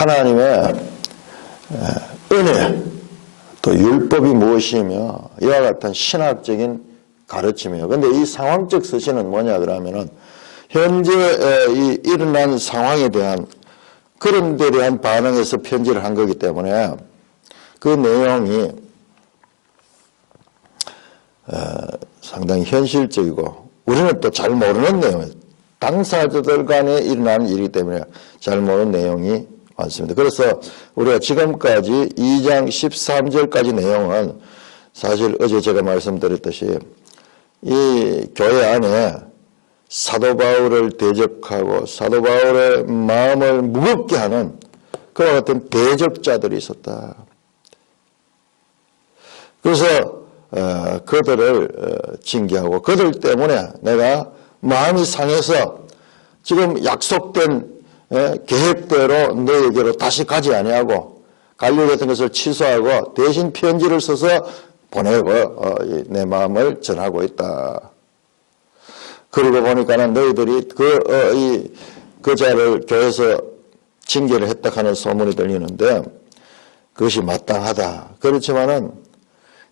하나님의 은혜, 또 율법이 무엇이며 이와 같은 신학적인 가르침이에요. 그런데 이 상황적 서신은 뭐냐 그러면은 현재 이 일어난 상황에 대한 그런 데 대한 반응에서 편지를 한 거기 때문에 그 내용이 상당히 현실적이고 우리는 또 잘 모르는 내용이에요. 당사자들 간에 일어난 일이기 때문에 잘 모르는 내용이 많습니다. 그래서 우리가 지금까지 2장 13절까지 내용은 사실 어제 제가 말씀드렸듯이 이 교회 안에 사도 바울을 대적하고 사도 바울의 마음을 무겁게 하는 그와 같은 대적자들이 있었다. 그래서 그들을 징계하고 그들 때문에 내가 마음이 상해서 지금 약속된 계획대로 너에게로 다시 가지 아니하고 갈려 같은 것을 취소하고 대신 편지를 써서 보내고 내 마음을 전하고 있다. 그러고 보니까는 너희들이 그 자를 교회에서 징계를 했다 하는 소문이 들리는데 그것이 마땅하다. 그렇지만은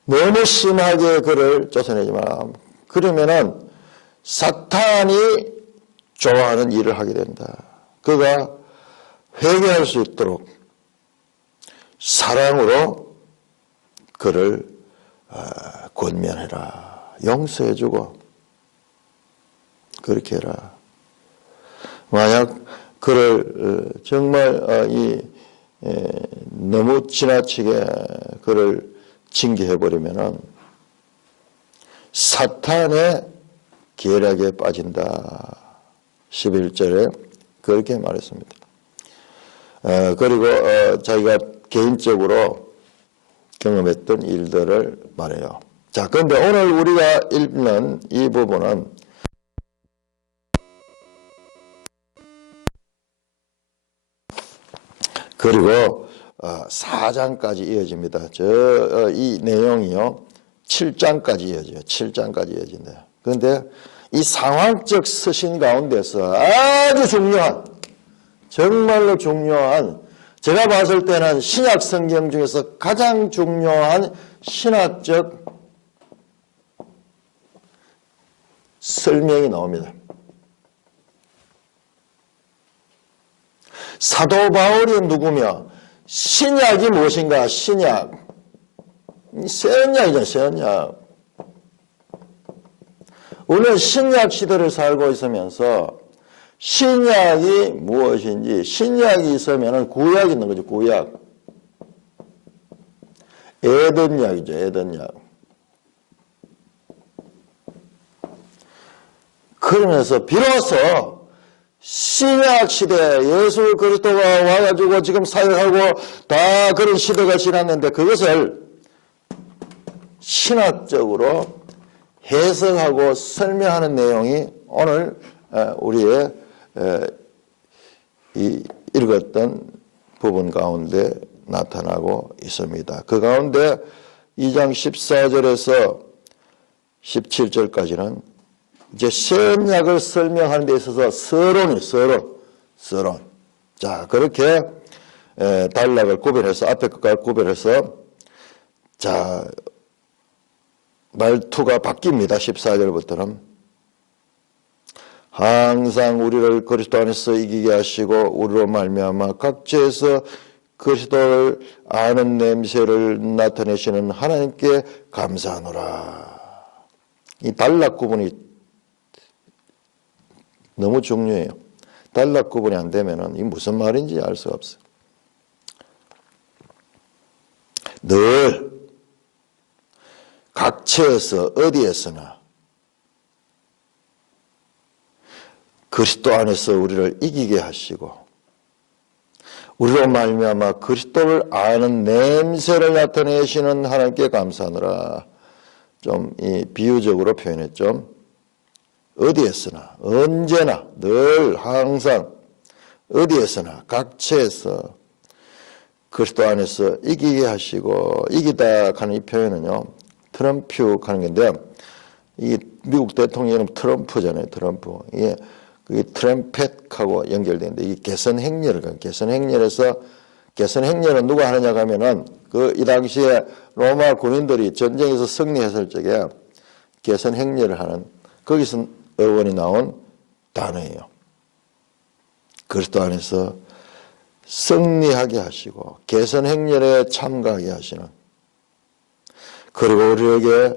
너무 심하게 그를 쫓아내지 마라. 그러면은 사탄이 좋아하는 일을 하게 된다. 그가 회개할 수 있도록 사랑으로 그를 권면해라. 용서해주고 그렇게 해라. 만약 그를 정말 너무 지나치게 그를 징계해버리면은 사탄의 계략에 빠진다. 11절에 그렇게 말했습니다. 그리고 자기가 개인적으로 경험했던 일들을 말해요. 자, 그런데 오늘 우리가 읽는 이 부분은 그리고 4장까지 이어집니다. 이 내용이요 7장까지 이어져요. 7장까지 이어진대요. 그런데 이 상황적 서신 가운데서 아주 중요한, 정말로 중요한, 제가 봤을 때는 신약 성경 중에서 가장 중요한 신학적 설명이 나옵니다. 사도 바울이 누구며 신약이 무엇인가? 신약. 새 언약이잖아요. 새 언약. 우리는 신약 시대를 살고 있으면서 신약이 무엇인지, 신약이 있으면 구약이 있는 거죠. 구약. 에덴약이죠. 에덴약. 그러면서 비로소 신약 시대 예수 그리스도가 와가지고 지금 사역하고 다 그런 시대가 지났는데 그것을 신학적으로 해석하고 설명하는 내용이 오늘 우리의 이 읽었던 부분 가운데 나타나고 있습니다. 그 가운데 2장 14절에서 17절까지는 이제 새 언약을 설명하는 데 있어서 서론. 자, 그렇게 단락을 구별해서 앞에 것과 구별해서 자, 말투가 바뀝니다. 14절부터는 항상 우리를 그리스도 안에서 이기게 하시고 우리로 말미암아 각지에서 그리스도를 아는 냄새를 나타내시는 하나님께 감사하노라. 이 단락 구분이 너무 중요해요. 단락 구분이 안 되면은 이 무슨 말인지 알 수가 없어요. 늘 각처에서 어디에서나 그리스도 안에서 우리를 이기게 하시고 우리로 말미암아 그리스도를 아는 냄새를 나타내시는 하나님께 감사하노라. 좀 이 비유적으로 표현했죠. 어디에서나 언제나 늘 항상 어디에서나 각처에서 그리스도 안에서 이기게 하시고 이기다 하는 이 표현은요. 트럼프 하는 건데 이 미국 대통령 이름 트럼프잖아요. 트럼프. 이게 트럼펫하고 연결되는데 이 개선 행렬을 개선 행렬에서 개선 행렬은 누가 하느냐 하면은 이 당시에 로마 군인들이 전쟁에서 승리했을 적에 개선 행렬을 하는 거기서 어원이 나온 단어예요. 그리스도 안에서 승리하게 하시고 개선 행렬에 참가하게 하시는, 그리고 우리에게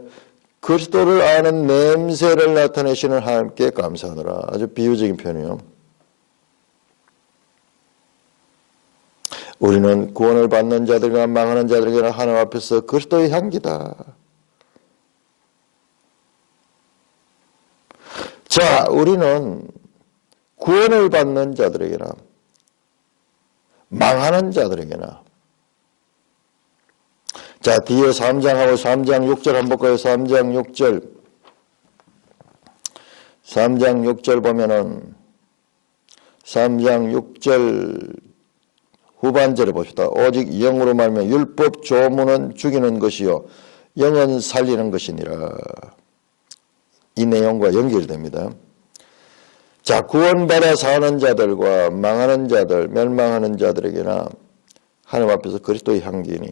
그리스도를 아는 냄새를 나타내시는 하나님께 감사하노라. 아주 비유적인 표현이에요. 우리는 구원을 받는 자들이나 망하는 자들에게는 하나님 앞에서 그리스도의 향기다. 자, 우리는 구원을 받는 자들에게나 망하는 자들에게나, 자, 뒤에 3장하고 3장 6절 한번 볼까요? 3장 6절 보면은 3장 6절 후반절에 봅시다. 오직 영으로 말하면 율법 조문은 죽이는 것이요 영은 살리는 것이니라. 이 내용과 연결됩니다. 자, 구원받아 사는 자들과 망하는 자들, 멸망하는 자들에게나 하나님 앞에서 그리스도의 향기니,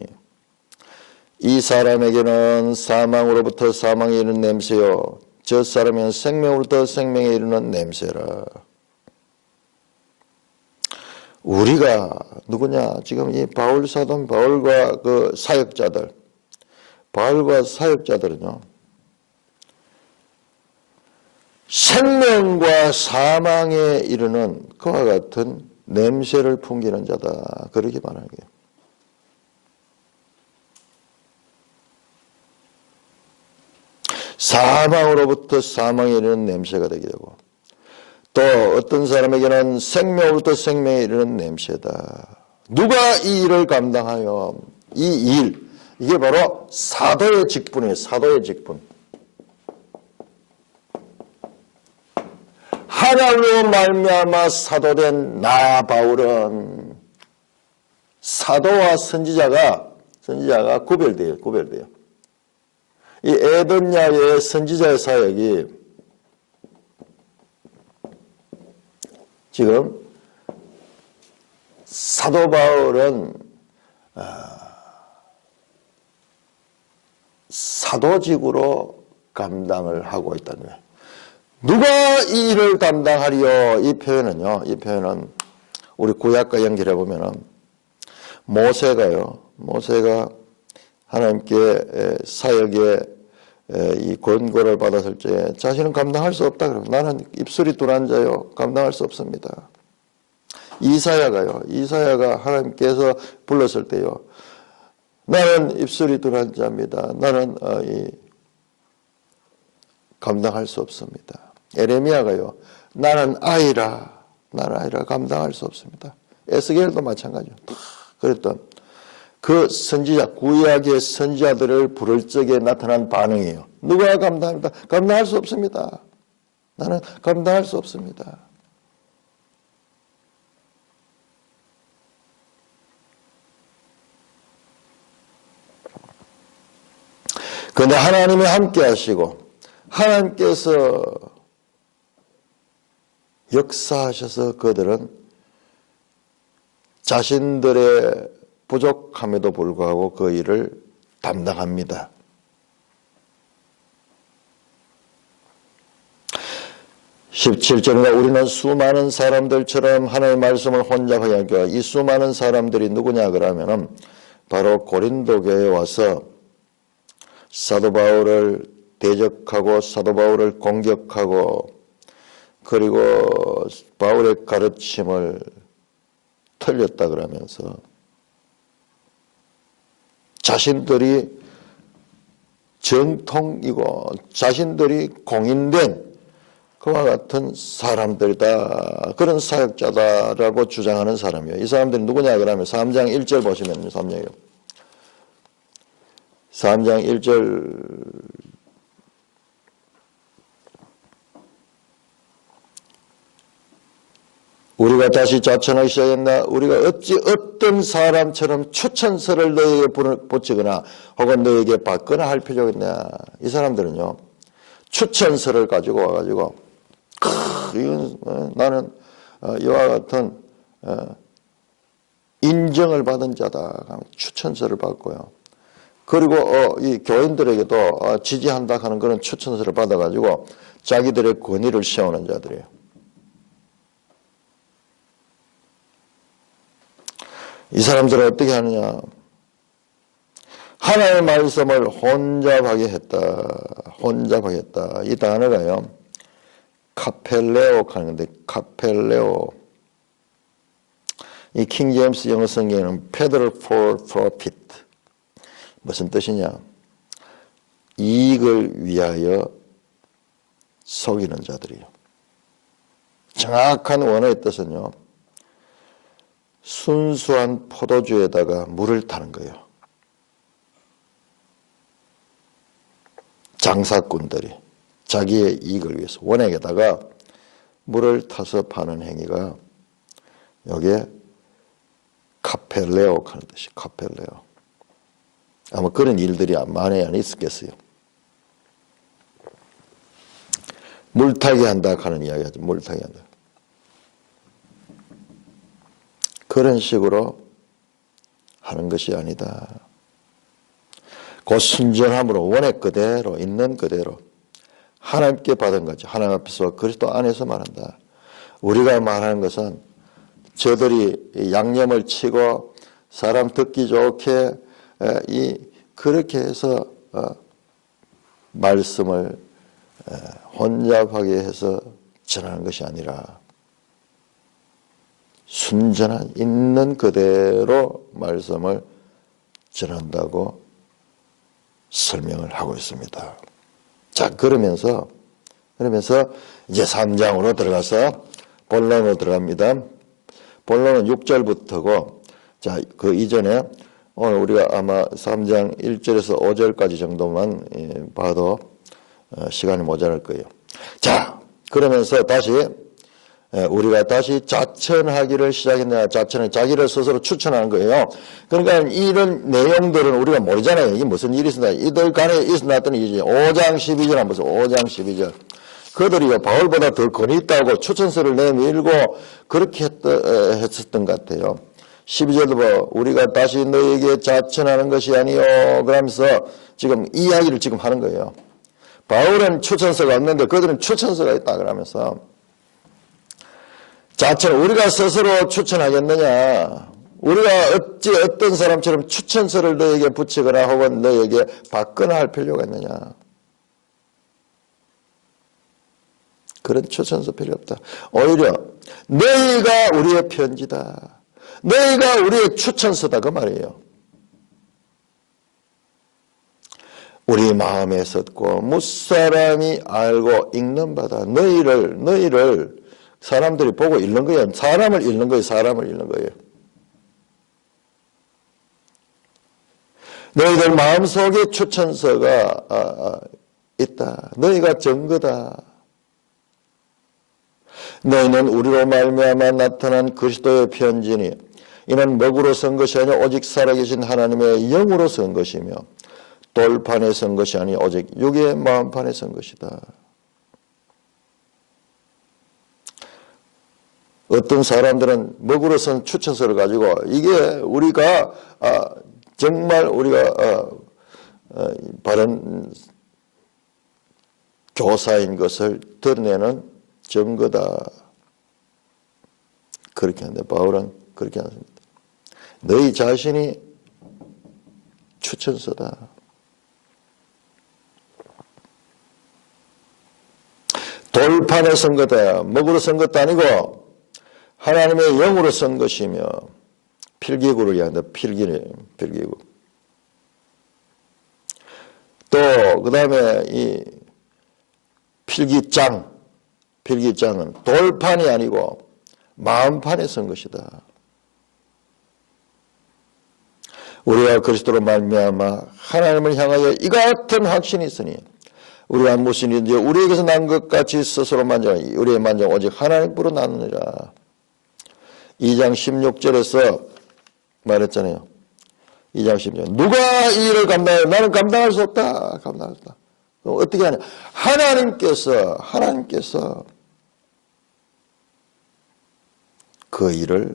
이 사람에게는 사망으로부터 사망에 이르는 냄새요 저 사람에게는 생명으로부터 생명에 이르는 냄새라. 우리가 누구냐? 지금 이 바울 사도 바울과 그 사역자들, 바울과 사역자들은요, 생명과 사망에 이르는 그와 같은 냄새를 풍기는 자다. 그러기 바라는 거예요. 사망으로부터 사망에 이르는 냄새가 되게 되고, 또 어떤 사람에게는 생명으로부터 생명에 이르는 냄새다. 누가 이 일을 감당하여 이 일, 이게 바로 사도의 직분이에요. 사도의 직분. 하나님으로 말미암아 사도된 나 바울은 사도와 선지자가 구별돼요. 이 에더냐의 선지자의 사역이 지금 사도 바울은 사도직으로 감당을 하고 있다는 거예요. 누가 이 일을 감당하리요? 이 표현은 우리 구약과 연결해 보면은 모세가 하나님께 사역에 이 권고를 받았을 때 자신은 감당할 수 없다. 그러고 나는 입술이 둔한 자요 감당할 수 없습니다. 이사야가 하나님께서 불렀을 때요, 나는 입술이 둔한 자입니다. 나는 감당할 수 없습니다. 에레미야가요, 나는 아이라 감당할 수 없습니다. 에스겔도 마찬가지요. 그랬던 그 선지자, 구약의 선지자들을 부를 적에 나타난 반응이에요. 누가 감당합니다? 감당할 수 없습니다. 나는 감당할 수 없습니다. 그런데 하나님이 함께 하시고 하나님께서 역사하셔서 그들은 자신들의 부족함에도 불구하고 그 일을 담당합니다. 17절인가 우리는 수많은 사람들처럼 하나님의 말씀을 혼잡하게 하고, 이 수많은 사람들이 누구냐 그러면은 바로 고린도 교회에 와서 사도 바울을 대적하고 사도 바울을 공격하고, 그리고 바울의 가르침을 틀렸다 그러면서 자신들이 정통이고 자신들이 공인된 그와 같은 사람들이다, 그런 사역자다라고 주장하는 사람이에요. 이 사람들이 누구냐 그러면 3장 1절 보시면요. 3장 1절 우리가 다시 자천하기 시작했나? 우리가 어찌 어떤 사람처럼 추천서를 너에게 붙이거나 혹은 너에게 받거나 할 필요가 있냐? 이 사람들은요, 추천서를 가지고 와가지고 이건 나는 이와 같은 인정을 받은 자다. 추천서를 받고요. 그리고 이 교인들에게도 지지한다 하는 그런 추천서를 받아가지고 자기들의 권위를 세우는 자들이에요. 이 사람들은 어떻게 하느냐? 하나님의 말씀을 혼잡하게 했다. 혼잡하게 했다. 이 단어가요. 카펠레오 하는데 카펠레오. 이 킹제임스 영어 성경에는 peddle for profit. 무슨 뜻이냐? 이익을 위하여 속이는 자들이요. 정확한 원어의 뜻은요. 순수한 포도주에다가 물을 타는 거예요. 장사꾼들이 자기의 이익을 위해서 원액에다가 물을 타서 파는 행위가 여기에 카펠레오 하는 뜻이 카펠레오. 아마 그런 일들이 만에 안 있었겠어요. 물타기 한다 하는 이야기하죠. 물타기 한다. 그런 식으로 하는 것이 아니다. 그 순전함으로 원액 그대로 있는 그대로 하나님께 받은 거죠. 하나님 앞에서 그리스도 안에서 말한다. 우리가 말하는 것은 저들이 양념을 치고 사람 듣기 좋게 그렇게 해서 말씀을 혼잡하게 해서 전하는 것이 아니라 순전한 있는 그대로 말씀을 전한다고 설명을 하고 있습니다. 자, 그러면서 이제 3장으로 들어가서 본론으로 들어갑니다. 본론은 6절부터고, 자, 그 이전에 오늘 우리가 아마 3장 1절에서 5절까지 정도만 봐도 시간이 모자랄 거예요. 자, 그러면서 다시 우리가 다시 자천하기를 시작했냐. 자천은 자기를 스스로 추천하는 거예요. 그러니까 이런 내용들은 우리가 모르잖아요. 이게 무슨 일이 있었나. 이들 간에 있었던 일이지. 5장 12절 한번 보세요. 5장 12절. 그들이 바울보다 더 권위 있다고 추천서를 내밀고 그렇게 했었던 것 같아요. 12절도 뭐 우리가 다시 너에게 자천하는 것이 아니요. 그러면서 지금 이야기를 지금 하는 거예요. 바울은 추천서가 없는데 그들은 추천서가 있다 그러면서 자천, 우리가 스스로 추천하겠느냐? 우리가 어찌 어떤 사람처럼 추천서를 너에게 붙이거나 혹은 너에게 받거나 할 필요가 있느냐? 그런 추천서 필요 없다. 오히려 너희가 우리의 편지다. 너희가 우리의 추천서다 그 말이에요. 우리 마음에 섰고 무사람이 알고 읽는 바다. 너희를 사람들이 보고 읽는 거예요. 사람을 읽는 거예요. 사람을 읽는 거예요. 너희들 마음속에 추천서가 있다. 너희가 증거다. 너희는 우리로 말미암아 나타난 그리스도의 편지니 이는 먹으로 선 것이 아니라 오직 살아계신 하나님의 영으로 선 것이며 돌판에 선 것이 아니 오직 육의 마음판에 선 것이다. 어떤 사람들은 먹으로 선 추천서를 가지고 이게 우리가 정말 우리가 바른 교사인 것을 드러내는 증거다. 그렇게 하는데 바울은 그렇게 하십니다. 너희 자신이 추천서다. 돌판에 선 거다. 먹으로 선 것도 아니고 하나님의 영으로 선 것이며 필기구를 이야기한다. 필기구. 또 그 다음에 이 필기장은 돌판이 아니고 마음판에 선 것이다. 우리가 그리스도로 말미암아 하나님을 향하여 이 같은 확신이 있으니 우리가 무슨 일인지 우리에게서 난 것 같이 스스로 만져 우리의 만족 오직 하나님으로 나누느라. 2장 16절에서 말했잖아요. 2장 16절. 누가 이 일을 감당해? 나는 감당할 수 없다. 감당할 수 없다. 어떻게 하냐? 하나님께서 그 일을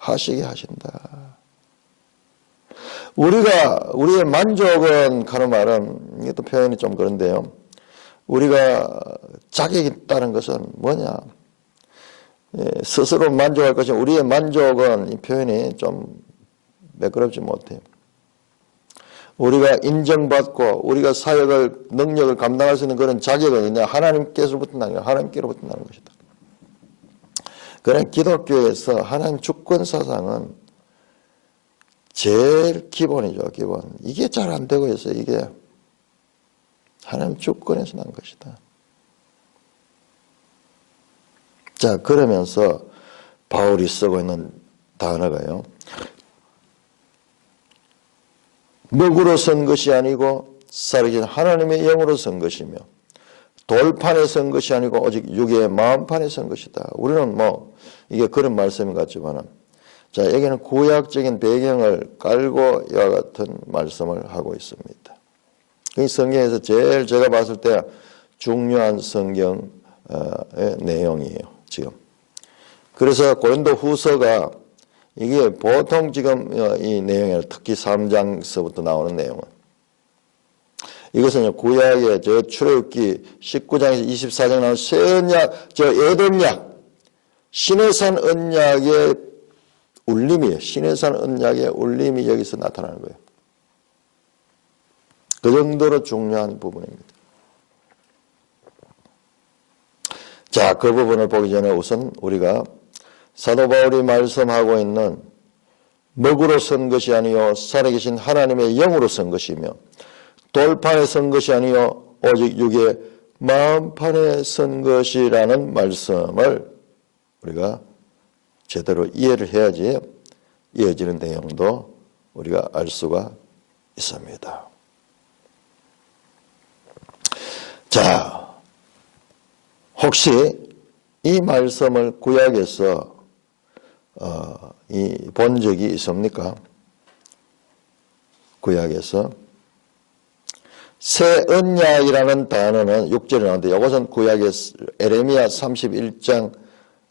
하시게 하신다. 우리의 만족은 하는 말은, 이게 또 표현이 좀 그런데요. 우리가 자격이 있다는 것은 뭐냐? 스스로 만족할 것이, 우리의 만족은, 이 표현이 좀 매끄럽지 못해요. 우리가 인정받고 우리가 사역을, 능력을 감당할 수 있는 그런 자격은 있냐? 하나님께로부터 나는 거야. 하나님께로부터 나는 것이다. 그러나 기독교에서 하나님 주권 사상은 제일 기본이죠, 기본. 이게 잘 안 되고 있어요, 이게. 하나님 주권에서 난 것이다. 자, 그러면서 바울이 쓰고 있는 단어가요. 먹으로 선 것이 아니고 살아계신 하나님의 영으로 선 것이며 돌판에 선 것이 아니고 오직 육의 마음판에 선 것이다. 우리는 뭐 이게 그런 말씀인 것 같지만은, 자, 여기는 구약적인 배경을 깔고 이와 같은 말씀을 하고 있습니다. 이 성경에서 제일 제가 봤을 때 중요한 성경의 내용이에요, 지금. 그래서 고린도 후서가 이게 보통 지금 이 내용이에요. 특히 3장서부터 나오는 내용은. 이것은 구약의 저 출애굽기 19장에서 24장 나오는 새 언약, 저 에돔약, 시내산 언약의 울림이에요. 시내산 언약의 울림이 여기서 나타나는 거예요. 그 정도로 중요한 부분입니다. 자, 그 부분을 보기 전에 우선 우리가 사도 바울이 말씀하고 있는 먹으로 선 것이 아니요 살아계신 하나님의 영으로 선 것이며 돌판에 선 것이 아니요 오직 육의 마음판에 선 것이라는 말씀을 우리가 제대로 이해를 해야지 이어지는 내용도 우리가 알 수가 있습니다. 자, 혹시 이 말씀을 구약에서 본 적이 있습니까? 구약에서 새 언약이라는 단어는 6절에 나오는데 이것은 구약의 에레미야 31장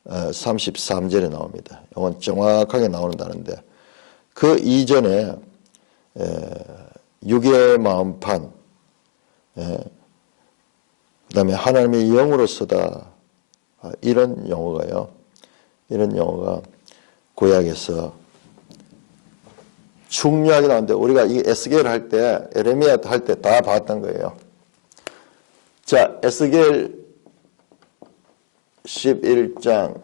33절에 나옵니다. 이건 정확하게 나오는 단어인데 그 이전에 육의 마음판, 그 다음에 하나님의 영으로 쓰다, 이런 용어가요. 이런 용어가 구약에서 중요하게 나오는데 우리가 이 에스겔 할 때, 에레미야 할 때 다 봤던 거예요. 자, 에스겔 11장,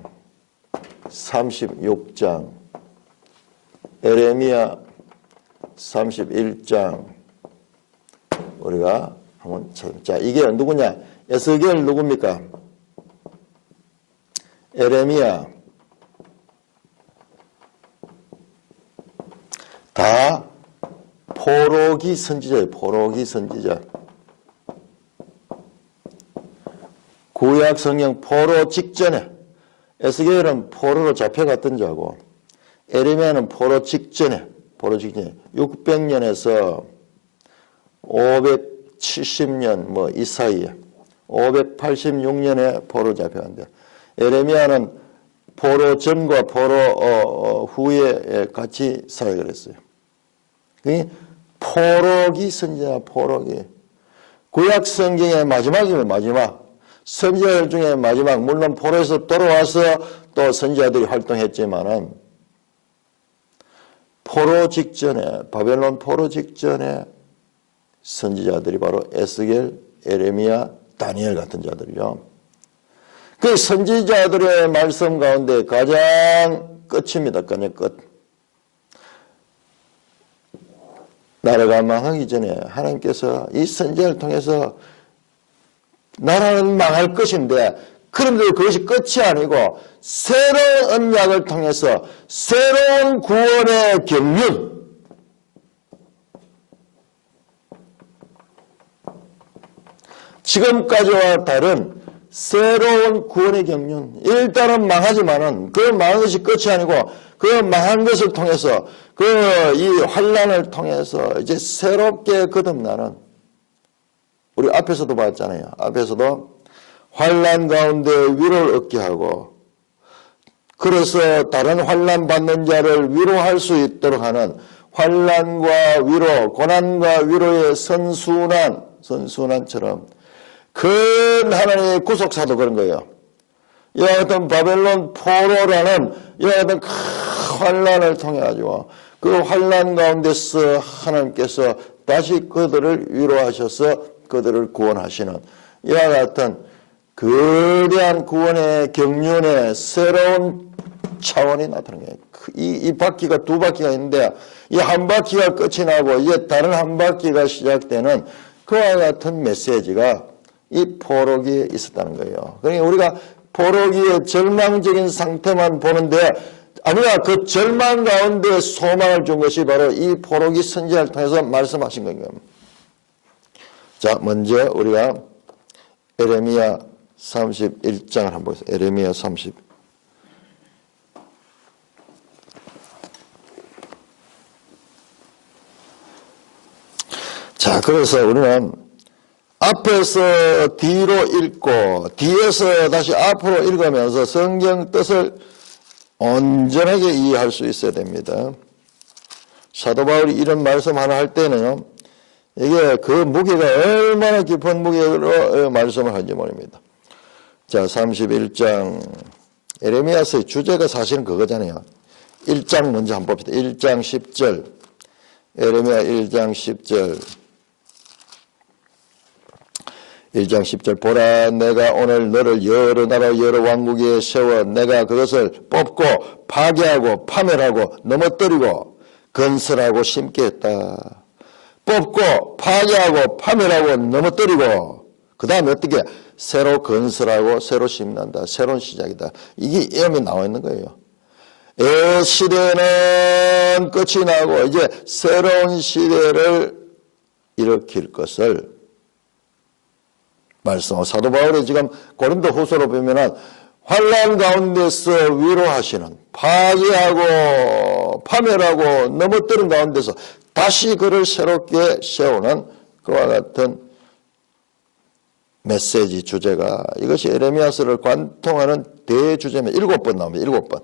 36장, 에레미야 31장, 우리가 한번 찾아보자. 자, 이게 누구냐? 에스겔 누굽니까? 에레미야. 다 포로기 선지자예요. 포로기 선지자. 구약 성경 포로 직전에, 에스겔은 포로로 잡혀갔던 자고 에레미야는 포로 직전에 600년에서 570년 뭐 이 사이에 586년에 포로 잡혀간대. 에레미야는 포로 전과 포로 후에 같이 사역을 했어요. 포로기 선지자, 포로기. 구약 성경의 마지막이면 마지막. 선지자들 중에 마지막. 물론 포로에서 돌아와서 또 선지자들이 활동했지만은 포로 직전에, 바벨론 포로 직전에 선지자들이 바로 에스겔, 에레미야, 다니엘 같은 자들이요. 그 선지자들의 말씀 가운데 가장 끝입니다. 그냥 끝. 나라가 망하기 전에 하나님께서 이 선지자를 통해서 나라는 망할 것인데, 그런데 그것이 끝이 아니고 새로운 언약을 통해서 새로운 구원의 경륜, 지금까지와 다른 새로운 구원의 경륜. 일단은 망하지만은 그 망한 것이 끝이 아니고 그 망한 것을 통해서 이 환난을 통해서 이제 새롭게 거듭나는, 우리 앞에서도 봤잖아요. 앞에서도 환난 가운데 위로를 얻게 하고 그래서 다른 환난 받는 자를 위로할 수 있도록 하는 환난과 위로, 고난과 위로의 선순환처럼 큰 하나님의 구속사도 그런 거예요. 이와 같은 바벨론 포로라는 이와 같은 큰 환난을 통해 가지고 그 환난 가운데서 하나님께서 다시 그들을 위로하셔서 그들을 구원하시는 이와 같은 거대한 구원의 경륜의 새로운 차원이 나타나는 거예요. 이 바퀴가 두 바퀴가 있는데 이 한 바퀴가 끝이 나고 이제 다른 한 바퀴가 시작되는 그와 같은 메시지가 이 포로기에 있었다는 거예요. 그러니까 우리가 포로기의 절망적인 상태만 보는데 아니야, 그 절망 가운데 소망을 준 것이 바로 이 포로기 선지자를 통해서 말씀하신 거예요. 자, 먼저 우리가 에레미야 31장을 한번 보겠습니다. 에레미야 30. 자, 그래서 우리는 앞에서 뒤로 읽고 뒤에서 다시 앞으로 읽으면서 성경 뜻을 온전하게 이해할 수 있어야 됩니다. 사도 바울이 이런 말씀 하나 할 때는 이게 그 무게가 얼마나 깊은 무게로 말씀을 하는지 모릅니다. 자, 31장 에레미야서의 주제가 사실은 그거잖아요. 1장 먼저 한번 봅시다. 1장 10절 에레미야 1장 10절 1장 10절 보라 내가 오늘 너를 여러 나라 여러 왕국에 세워 내가 그것을 뽑고 파괴하고 파멸하고 넘어뜨리고 건설하고 심게 했다. 뽑고 파괴하고 파멸하고 넘어뜨리고 그 다음에 어떻게 새로 건설하고 새로 심는다. 새로운 시작이다. 이게 예언이 나와 있는 거예요. 시대는 끝이 나고 이제 새로운 시대를 일으킬 것을 말씀하고 사도 바울이 지금 고린도 후서로 보면은 환난 가운데서 위로하시는 파괴하고 파멸하고 넘어뜨린 가운데서 다시 그를 새롭게 세우는 그와 같은 메시지 주제가 이것이 에레미야서를 관통하는 대주제입니다. 7번 나옵니다. 7번.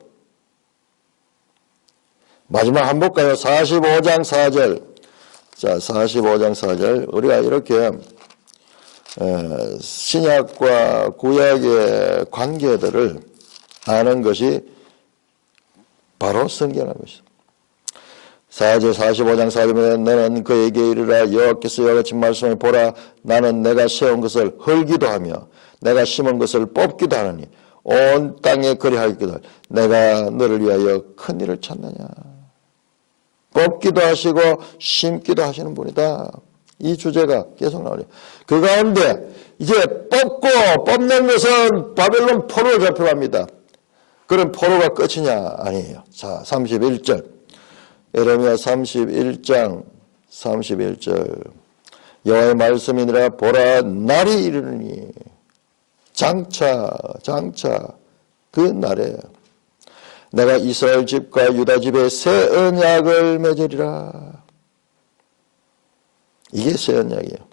마지막 한 번 볼까요? 45장 4절. 자, 45장 4절. 우리가 이렇게 신약과 구약의 관계들을 아는 것이 바로 성경이라는 것이다. 4절 45장 4절에 너는 그에게 이르라 여호와께서 이와 같이 말씀해 보라 나는 내가 세운 것을 헐기도 하며 내가 심은 것을 뽑기도 하느니 온 땅에 그리하겠거든 내가 너를 위하여 큰 일을 찾느냐. 뽑기도 하시고 심기도 하시는 분이다. 이 주제가 계속 나오죠. 그 가운데 이제 뽑는 것은 바벨론 포로로 잡혀갑니다. 그런 포로가 끝이냐? 아니에요. 자, 31절. 에레미야 31장 31절. 여호와의 말씀이니라 보라 날이 이르느니 장차 그 날에 내가 이스라엘 집과 유다 집에 새 언약을 맺으리라. 이게 새 언약이에요.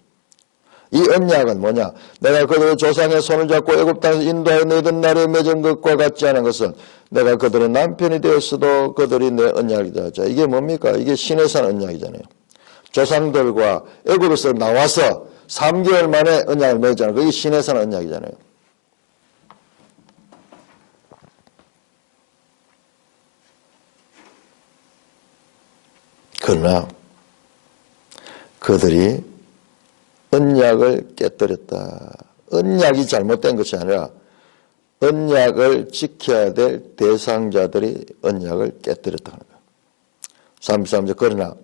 이 언약은 뭐냐? 내가 그들의 조상의 손을 잡고 애굽 땅에서 인도하여 내던 날에 맺은 것과 같지 않은 것은 내가 그들의 남편이 되었어도 그들이 내 언약이다. 자, 이게 뭡니까? 이게 시내산 언약이잖아요. 조상들과 애굽에서 나와서 3개월 만에 언약을 맺잖아요. 그게 시내산 언약이잖아요. 그러나 그들이 언약을 깨뜨렸다. 언약이 잘못된 것이 아니라 언약을 지켜야 될 대상자들이 언약을 깨뜨렸다는 거예요. 33절 그러나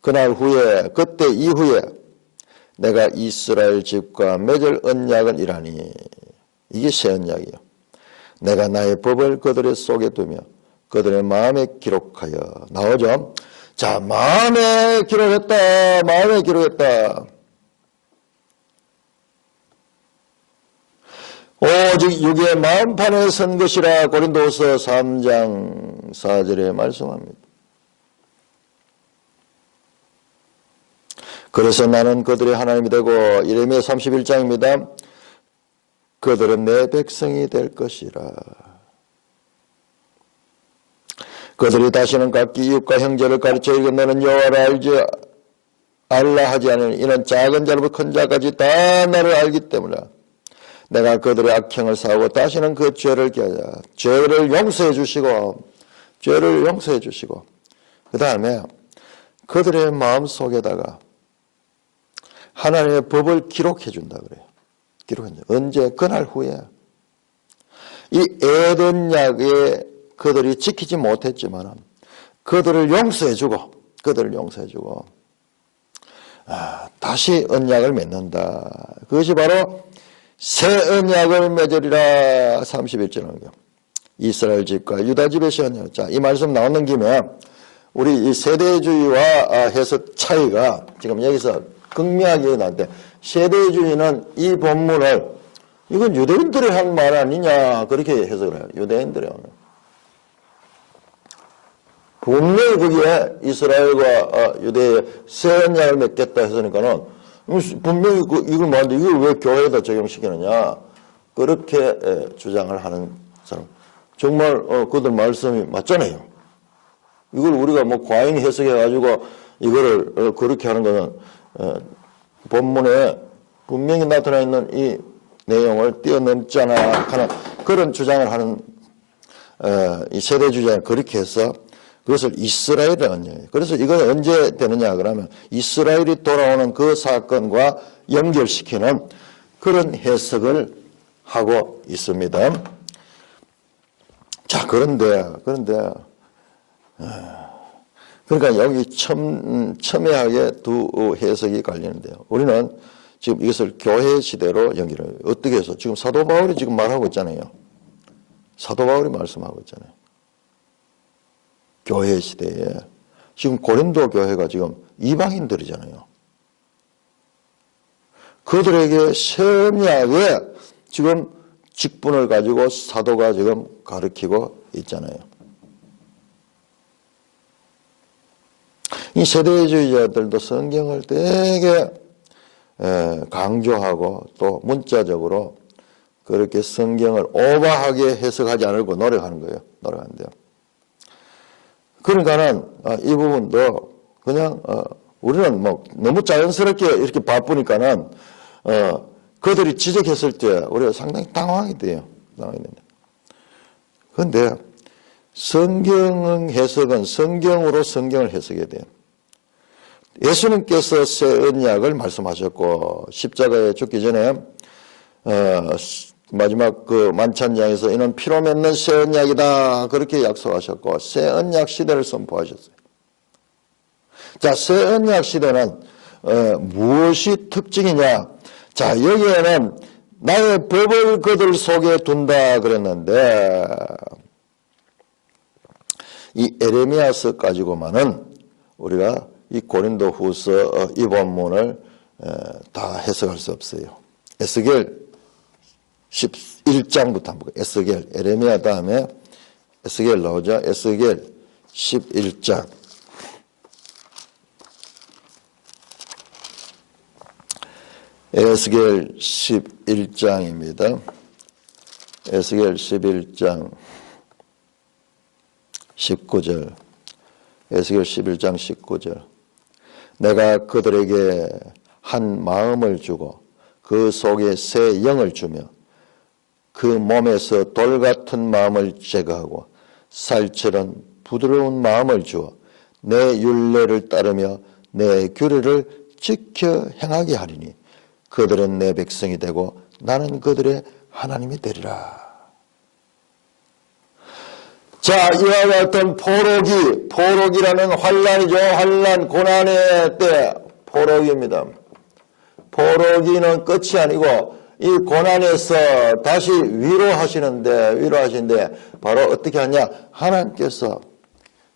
그날 후에 그때 이후에 내가 이스라엘 집과 맺을 언약은 이라니 이게 새 언약이에요. 내가 나의 법을 그들의 속에 두며 그들의 마음에 기록하여 나오죠. 자, 마음에 기록했다. 마음에 기록했다. 오직 육의 마음판에 선 것이라 고린도후서 3장 4절에 말씀합니다. 그래서 나는 그들의 하나님이 되고 예레미야 31장입니다. 그들은 내 백성이 될 것이라. 그들이 다시는 각기 이웃과 형제를 가르쳐 이르되 너는 여호와를 알지 알라 하지 않으니 이는 작은 자로부터 큰 자까지 다 나를 알기 때문이라. 내가 그들의 악행을 사하고 다시는 그 죄를 기하자. 죄를 용서해 주시고 그 다음에 그들의 마음속에다가 하나님의 법을 기록해 준다 그래요. 기록해. 언제? 그날 후에. 이 에덴 약에 그들이 지키지 못했지만 그들을 용서해 주고 다시 언약을 맺는다. 그것이 바로 새 언약을 맺으리라. 31절은 이스라엘 집과 유다 집의 새 언약. 자, 이 말씀 나오는 김에 우리 이 세대주의와 해석 차이가 지금 여기서 극명하게 나는데, 세대주의는 이 본문을 이건 유대인들이 한 말 아니냐 그렇게 해석을 해요. 유대인들이 하는. 분명히 거기에 이스라엘과 유대의 새 언약을 맺겠다 했으니까는 분명히 이걸 말하는데 이걸 왜 교회에다 적용시키느냐 그렇게 주장을 하는 사람. 정말 그들 말씀이 맞잖아요. 이걸 우리가 뭐 과잉 해석해가지고 이거를 그렇게 하는 것은 본문에 분명히 나타나 있는 이 내용을 뛰어넘잖아 하는 그런 주장을 하는 이 세대 주장을 그렇게 해서 그것을 이스라엘의 언약이에요. 그래서 이건 언제 되느냐 그러면 이스라엘이 돌아오는 그 사건과 연결시키는 그런 해석을 하고 있습니다. 자, 그런데 그러니까 여기 첨예하게 두 해석이 갈리는데요. 우리는 지금 이것을 교회 시대로 연결해요. 어떻게 해서? 지금 사도 바울이 지금 말하고 있잖아요. 사도 바울이 말씀하고 있잖아요. 교회 시대에 지금 고린도 교회가 지금 이방인들이잖아요. 그들에게 새 언약에 지금 직분을 가지고 사도가 지금 가르치고 있잖아요. 이 세대주의자들도 성경을 되게 강조하고 또 문자적으로 그렇게 성경을 오버하게 해석하지 않으려고 노력하는 거예요. 노력하는데요. 그러니까는 이 부분도 그냥 우리는 뭐 너무 자연스럽게 이렇게 바쁘니까는 그들이 지적했을 때 우리가 상당히 당황이 돼요. 그런데 성경 해석은 성경으로 성경을 해석해야 돼요. 예수님께서 새 언약을 말씀하셨고 십자가에 죽기 전에 마지막 그 만찬장에서 이는 피로 맺는 새 언약이다 그렇게 약속하셨고 새 언약 시대를 선포하셨어요. 자, 새 언약 시대는 무엇이 특징이냐? 자, 여기에는 나의 법을 그들 속에 둔다 그랬는데 이 에레미야서 가지고만은 우리가 이 고린도 후서 이 본문을 다 해석할 수 없어요. 에스겔 11장부터 한번 볼게요. 에스겔, 에레미야 다음에 에스겔 나오죠. 에스겔 11장. 에스겔 11장입니다. 에스겔 11장 19절. 에스겔 11장 19절. 내가 그들에게 한 마음을 주고 그 속에 새 영을 주며 그 몸에서 돌 같은 마음을 제거하고 살처럼 부드러운 마음을 주어 내 율례를 따르며 내 규례를 지켜 행하게 하리니 그들은 내 백성이 되고 나는 그들의 하나님이 되리라. 자, 이와 같은 포록이라는 환란이죠. 환란, 고난의 때 포록입니다. 포록이는 끝이 아니고 이 고난에서 다시 위로하시는데 바로 어떻게 하냐? 하나님께서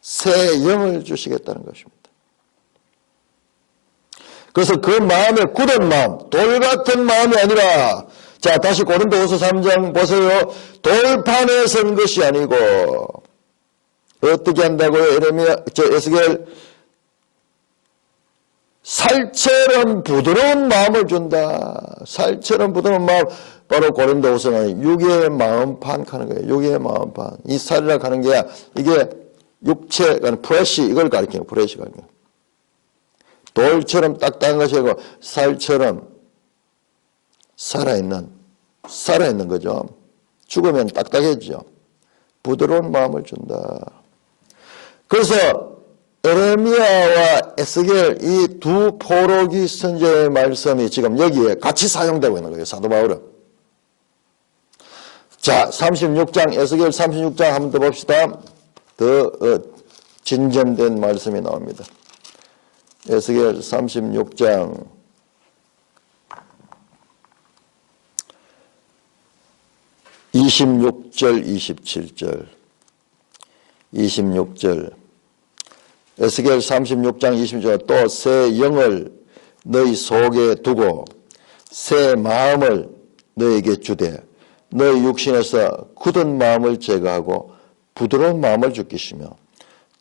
새 영을 주시겠다는 것입니다. 그래서 그 마음에 굳은 마음, 돌 같은 마음이 아니라, 자, 다시 고린도후서 3장 보세요. 돌판에 선 것이 아니고 어떻게 한다고요? 에스겔 살처럼 부드러운 마음을 준다. 살처럼 부드러운 마음. 바로 고린도후서는 육의 마음판 하는 거예요. 육의 마음판. 이 살이라 하는 게 이게 육체가 플래시 이걸 가리키는 플래시 가리키는 돌처럼 딱딱한 것이 아니고 살처럼 살아있는 거죠. 죽으면 딱딱해지죠. 부드러운 마음을 준다. 그래서 에레미야와 에스겔 이 두 포로기 선지자의 말씀이 지금 여기에 같이 사용되고 있는 거예요. 사도 바울은. 자, 36장 에스겔 36장 한번 더 봅시다. 더 진전된 말씀이 나옵니다. 에스겔 36장 26절 27절 26절 에스겔 36장 26절 또 새 영을 너희 속에 두고 새 마음을 너에게 주되 너희 육신에서 굳은 마음을 제거하고 부드러운 마음을 주기시며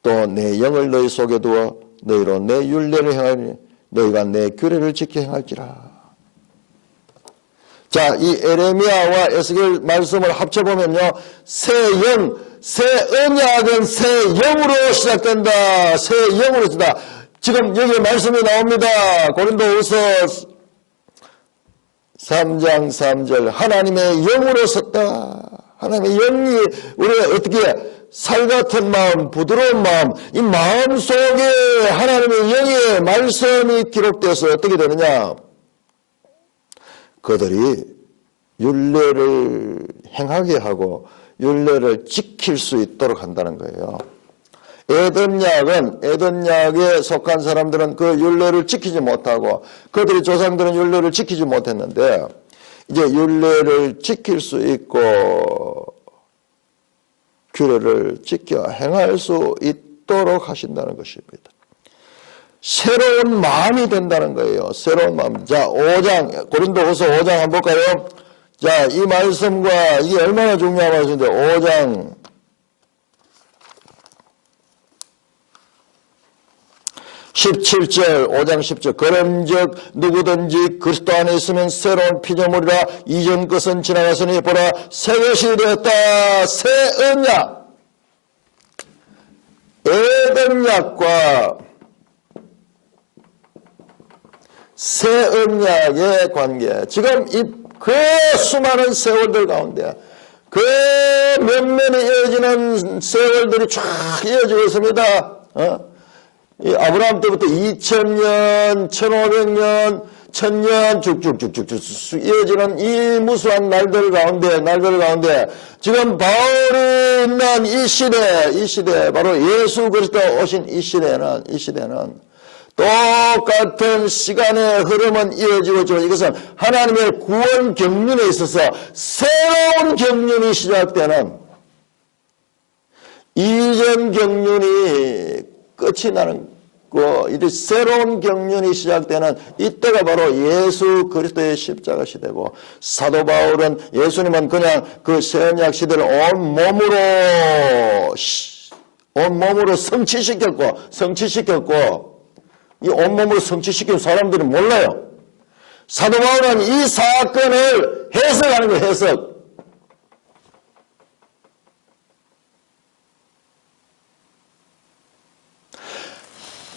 또 내 영을 너희 속에 두어 너희로 내 율례를 행하니 너희가 내 규례를 지켜 행할지라. 자, 이 에레미야와 에스겔 말씀을 합쳐보면요, 새 영, 새 언약은 새 영으로 시작된다. 새 영으로 시다. 지금 여기 말씀이 나옵니다. 고린도후서 3장 3절 하나님의 영으로 섰다. 하나님의 영이 우리가 어떻게 살같은 마음, 부드러운 마음, 이 마음 속에 하나님의 영의 말씀이 기록돼서 어떻게 되느냐? 그들이 율례를 행하게 하고 율례를 지킬 수 있도록 한다는 거예요. 에덴약에 속한 사람들은 그 율례를 지키지 못하고 그들의 조상들은 율례를 지키지 못했는데 이제 율례를 지킬 수 있고 규례를 지켜 행할 수 있도록 하신다는 것입니다. 새로운 마음이 된다는 거예요. 새로운 마음. 자, 5장, 고린도후서 5장 한번 볼까요? 자, 이 말씀과 이게 얼마나 중요한 말씀인데, 5장 17절, 5장 10절. 그런즉 누구든지 그리스도 안에 있으면 새로운 피조물이라 이전 것은 지나갔으니 보라 새 것이 되었다. 새 언약. 에덴약과 새 언약의 관계. 지금 그 수많은 세월들 가운데 그 면면이 이어지는 세월들이 쫙 이어지고 있습니다. 이 아브라함 때부터 2000년, 1500년, 1000년 쭉쭉쭉쭉 이어지는 이 무수한 날들 가운데 지금 바울이 있는 이 시대 바로 예수 그리스도 오신 이 시대는 똑같은 시간의 흐름은 이어지고 있지만 이것은 하나님의 구원 경륜에 있어서 새로운 경륜이 시작되는 이전 경륜이 끝이 나는 거 이제 새로운 경륜이 시작되는 이때가 바로 예수 그리스도의 십자가 시대고 사도 바울은 예수님은 그냥 그 새언약 시대를 온몸으로 성취시켰고 이 온몸으로 성취시킨 사람들은 몰라요. 사도 바울은 이 사건을 해석하는 거예요.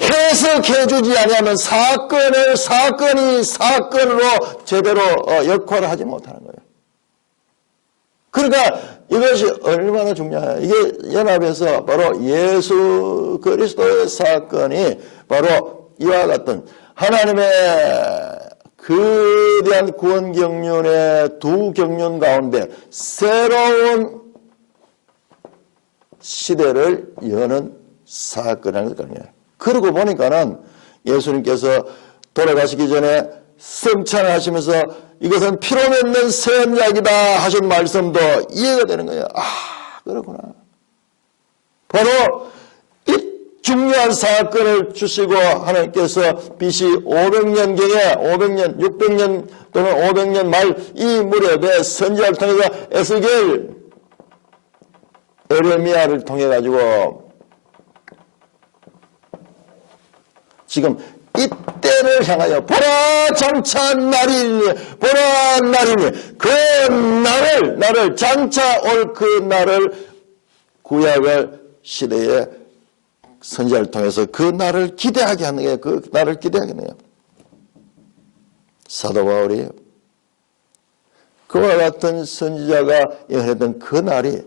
해석해주지 아니하면 사건이 사건으로 제대로 역할을 하지 못하는 거예요. 그러니까 이것이 얼마나 중요해요. 이게 연합에서 바로 예수 그리스도의 사건이 바로 이와 같은 하나님의 거대한 구원 경륜의 두 경륜 가운데 새로운 시대를 여는 사건이라는 거예요. 그러고 보니까는 예수님께서 돌아가시기 전에 성찬을 하시면서 이것은 피로 맺는 새 언약이다 하신 말씀도 이해가 되는 거예요. 그렇구나. 바로 이 중요한 사건을 주시고 하나님께서 BC 500년경에 500년, 600년 또는 500년 말 이 무렵에 선지자를 통해서 에스겔, 에레미야를 통해 가지고 지금 이때를 향하여 보라 장차 날이니 그 날을 장차 올 그 날을 구약을 시대에 선지자를 통해서 그 날을 기대하게 하는 거예요. 그 날을 기대하게 하는 거예요. 사도 바울이 그와 같은 선지자가 예언했던 그 날이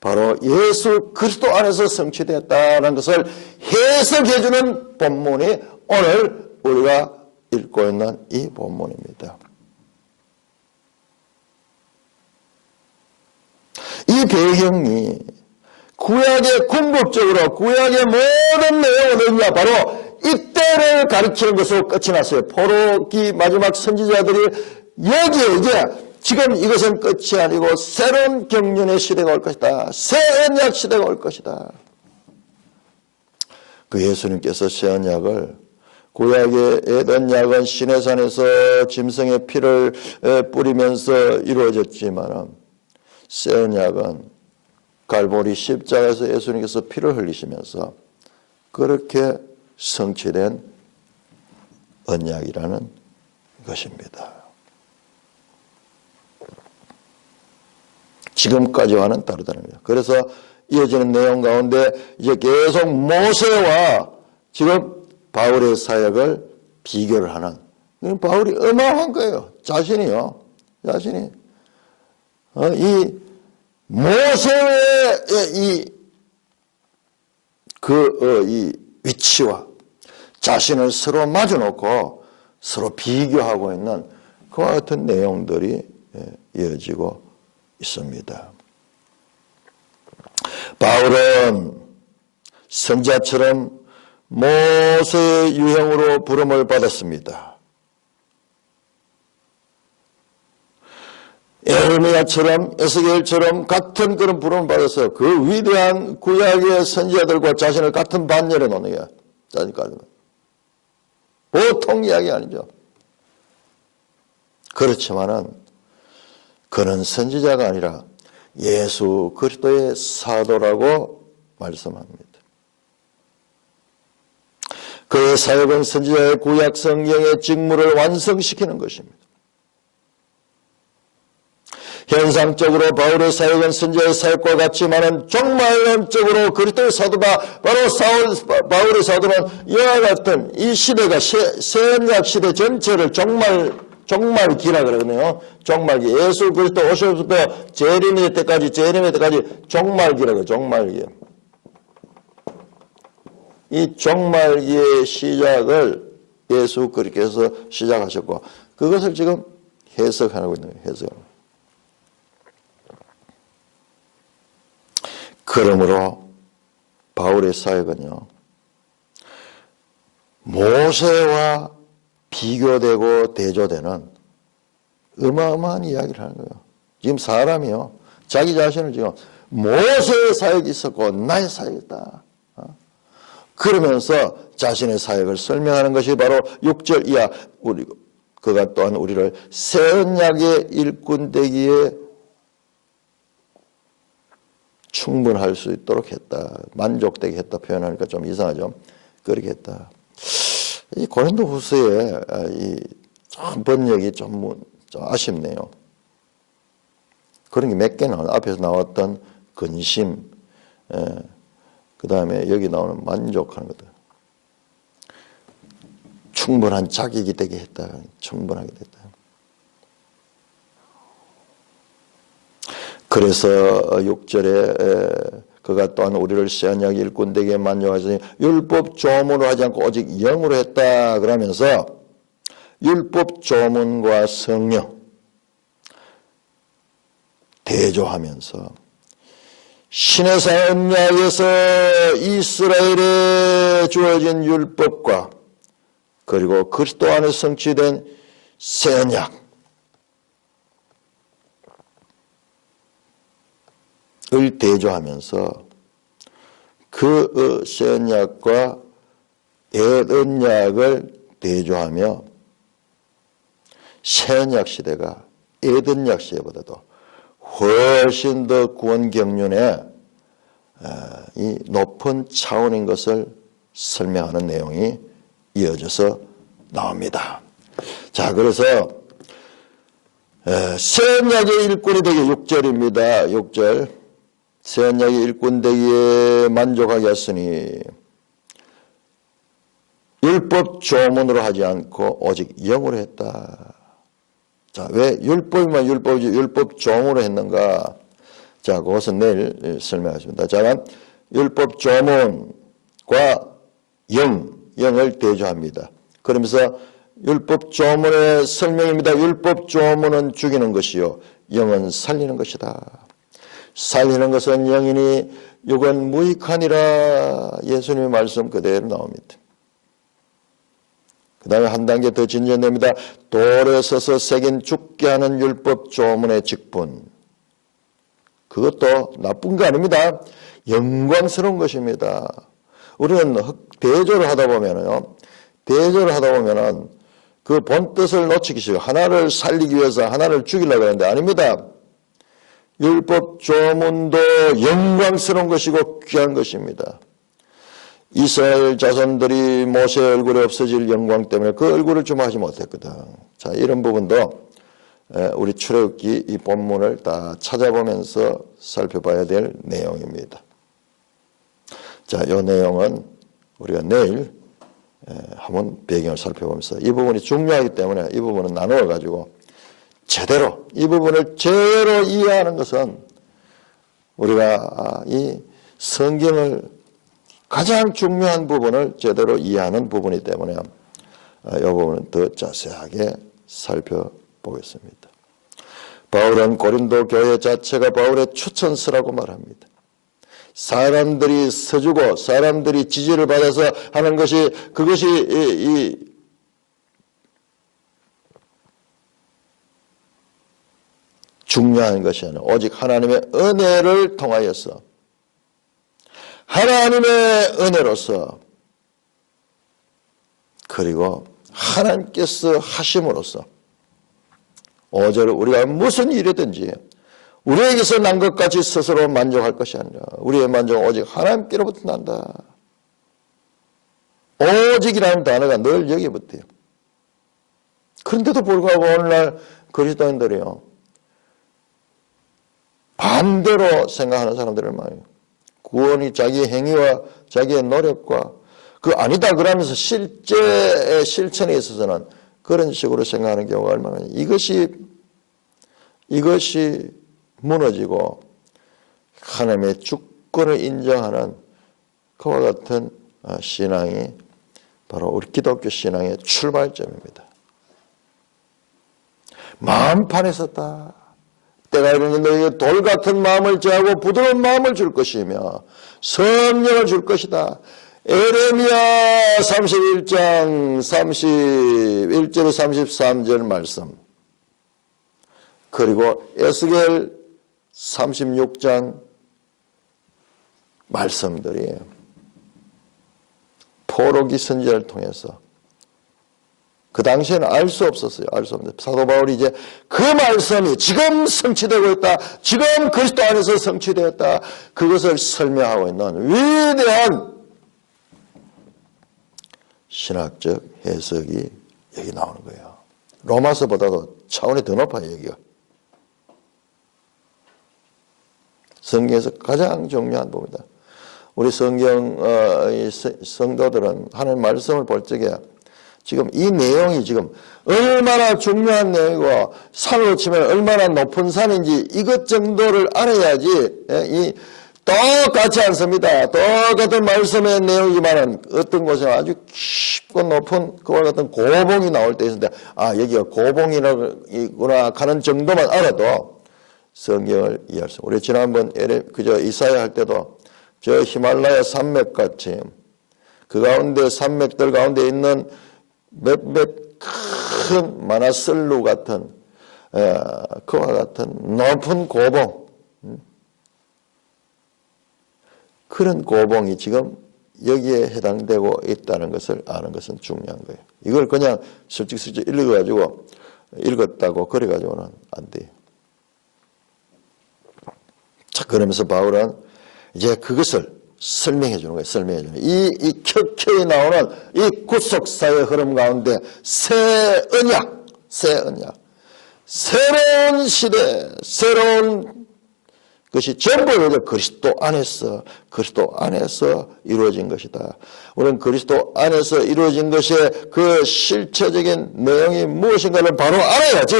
바로 예수 그리스도 안에서 성취되었다는 것을 해석해주는 본문이 오늘 우리가 읽고 있는 이 본문입니다. 이 배경이 구약의 궁극적으로 구약의 모든 내용은 어디냐 바로 이때를 가리키는 것으로 끝이 났어요. 포로기 마지막 선지자들이 여기에 이제 지금 이것은 끝이 아니고 새로운 경륜의 시대가 올 것이다. 새 언약 시대가 올 것이다. 그 예수님께서 새 언약을 구약의 옛 언약은 시내산에서 짐승의 피를 뿌리면서 이루어졌지만 새 언약은 갈보리 십자가에서 예수님께서 피를 흘리시면서 그렇게 성취된 언약이라는 것입니다. 지금까지와는 다르다는 거예요. 그래서 이어지는 내용 가운데 이제 계속 모세와 지금 바울의 사역을 비교를 하는, 바울이 어마어마한 거예요. 자신이 이 모세의 이 위치와 자신을 서로 마주놓고 서로 비교하고 있는 그와 같은 내용들이 이어지고 있습니다. 바울은 선지자처럼 모세의 유형으로 부름을 받았습니다. 에르미야처럼 에스겔처럼 같은 그런 부름을 받아서 그 위대한 구약의 선지자들과 자신을 같은 반열에 놓는 거야. 보통 이야기 아니죠. 그렇지만은 그는 선지자가 아니라 예수 그리스도의 사도라고 말씀합니다. 그의 사역은 선지자의 구약 성경의 직무를 완성시키는 것입니다. 현상적으로 바울의 사역은 선지자의 사역과 같지만은 종말론적으로 그리스도의 사도가 바로 바울의 사도는 이와 같은 이 시대가 새 언약 시대 전체를 종말기라 그러거든요. 종말기. 예수 그리스도 오셔서부터 재림의 때까지 종말기라고. 종말기. 이 종말기의 시작을 예수 그리스도께서 시작하셨고 그것을 지금 해석하고 있는 거예요. 해석. 그러므로 바울의 사역은요, 모세와 비교되고 대조되는 어마어마한 이야기를 하는 거예요. 지금 사람이요, 자기 자신을 지금 모세의 사역이 있었고 나의 사역이 있다. 그러면서 자신의 사역을 설명하는 것이 바로 6절 이하, 그가 또한 우리를 새 언약의 일꾼 되기에 충분할 수 있도록 했다. 만족되게 했다 표현하니까 좀 이상하죠. 그렇게 했다. 이 고린도 후서의 이 번역이 좀 아쉽네요. 그런 게 몇 개 나와요. 앞에서 나왔던 근심, 그 다음에 여기 나오는 만족하는 것들. 충분한 자격이 되게 했다. 충분하게 됐다. 그래서 6절에 그가 또한 우리를 새 언약 일꾼 되게 만족하시니 율법 조문으로 하지 않고 오직 영으로 했다 그러면서 율법 조문과 성령 대조하면서 시내산 언약에서 이스라엘에 주어진 율법과 그리고 그리스도 안에 성취된 새 언약 을 대조하면서 그 새 언약과 옛 언약을 대조하며 새 언약 시대가 옛 언약 시대보다도 훨씬 더 구원 경륜의 이 높은 차원인 것을 설명하는 내용이 이어져서 나옵니다. 자, 그래서 새 언약의 일꾼이 되게 6절입니다. 6절. 새 언약의 일꾼 되기에 만족하게 하시니 율법 조문으로 하지 않고 오직 영으로 했다. 자, 왜 율법이면 율법이지 율법 조문으로 했는가? 자, 그것은 내일 설명하겠습니다. 자, 율법 조문과 영을 대조합니다. 그러면서 율법 조문의 설명입니다. 율법 조문은 죽이는 것이요 영은 살리는 것이다. 살리는 것은 영이니 육은 무익하니라. 예수님의 말씀 그대로 나옵니다. 그 다음에 한 단계 더 진전됩니다. 돌에 서서 새긴 죽게 하는 율법 조문의 직분. 그것도 나쁜 거 아닙니다. 영광스러운 것입니다. 우리는 대조를 하다 보면은 그 본뜻을 놓치기 싫어. 하나를 살리기 위해서 하나를 죽이려고 하는데 아닙니다. 율법 조문도 영광스러운 것이고 귀한 것입니다. 이스라엘 자손들이 모세 얼굴에 없어질 영광 때문에 그 얼굴을 주목하지 못했거든. 자, 이런 부분도 우리 출애굽기 이 본문을 다 찾아보면서 살펴봐야 될 내용입니다. 자, 이 내용은 우리가 내일 한번 배경을 살펴보면서 이 부분이 중요하기 때문에 이 부분은 나누어 가지고 이 부분을 제대로 이해하는 것은 우리가 이 성경을 가장 중요한 부분을 제대로 이해하는 부분이기 때문에 이 부분은 더 자세하게 살펴보겠습니다. 바울은 고린도 교회 자체가 바울의 추천서라고 말합니다. 사람들이 서주고 사람들이 지지를 받아서 하는 것이 그것이 중요한 것이 아니라 오직 하나님의 은혜를 통하여서 하나님의 은혜로서 그리고 하나님께서 하심으로써 5절 우리가 무슨 일이든지 우리에게서 난 것 같이 스스로 만족할 것이 아니라 우리의 만족은 오직 하나님께로부터 난다. 오직이라는 단어가 늘 여기에 붙어요. 그런데도 불구하고 오늘날 그리스도인들이요 반대로 생각하는 사람들을 많아요. 구원이 자기의 행위와 자기의 노력과 그 아니다 그러면서 실제의 실천에 있어서는 그런 식으로 생각하는 경우가 얼마나 많아요. 이것이 무너지고 하나님의 주권을 인정하는 그와 같은 신앙이 바로 우리 기독교 신앙의 출발점입니다. 마음판에 섰다. 때가 이르니 너희에게 돌 같은 마음을 제하고 부드러운 마음을 줄 것이며 성령을 줄 것이다. 에레미야 31장 31절에 33절 말씀 그리고 에스겔 36장 말씀들이 포로기 선지자를 통해서 그 당시에는 알 수 없었어요. 알 수 없는데 사도 바울이 이제 그 말씀이 지금 성취되고 있다. 지금 그리스도 안에서 성취되었다. 그것을 설명하고 있는 위대한 신학적 해석이 여기 나오는 거예요. 로마서보다도 차원이 더 높아요. 여기가. 성경에서 가장 중요한 부분이다. 우리 성도들은 하나님 말씀을 볼 적에 지금 이 내용이 지금 얼마나 중요한 내용이고 산으로 치면 얼마나 높은 산인지 이것 정도를 알아야지 이 똑같지 않습니다. 똑같은 말씀의 내용이지만 어떤 곳에 아주 깊고 높은 그와 같은 고봉이 나올 때 있는데 여기가 고봉이구나 하는 정도만 알아도 성경을 이해할 수. 우리 지난번 이사야 할 때도 저 히말라야 산맥같이 그 가운데 산맥들 가운데 있는 몇몇 큰 마나슬루 같은 그와 같은 높은 고봉 그런 고봉이 지금 여기에 해당되고 있다는 것을 아는 것은 중요한 거예요. 이걸 그냥 슬쩍슬쩍 읽었다고 그래가지고는 안 돼요. 자, 그러면서 바울은 이제 그것을 설명해 주는 거예요. 설명해 주는 거예요. 이 켜켜이 나오는 이 구속사의 흐름 가운데 새 언약, 새로운 시대, 새로운 그것이 전부 그리스도 안에서 이루어진 것이다. 우리는 그리스도 안에서 이루어진 것의 그 실체적인 내용이 무엇인가를 바로 알아야지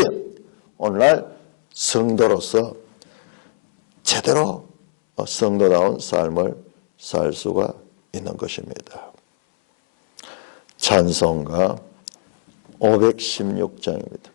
오늘날 성도로서 제대로 성도다운 삶을 살 수가 있는 것입니다. 찬송가 516장입니다.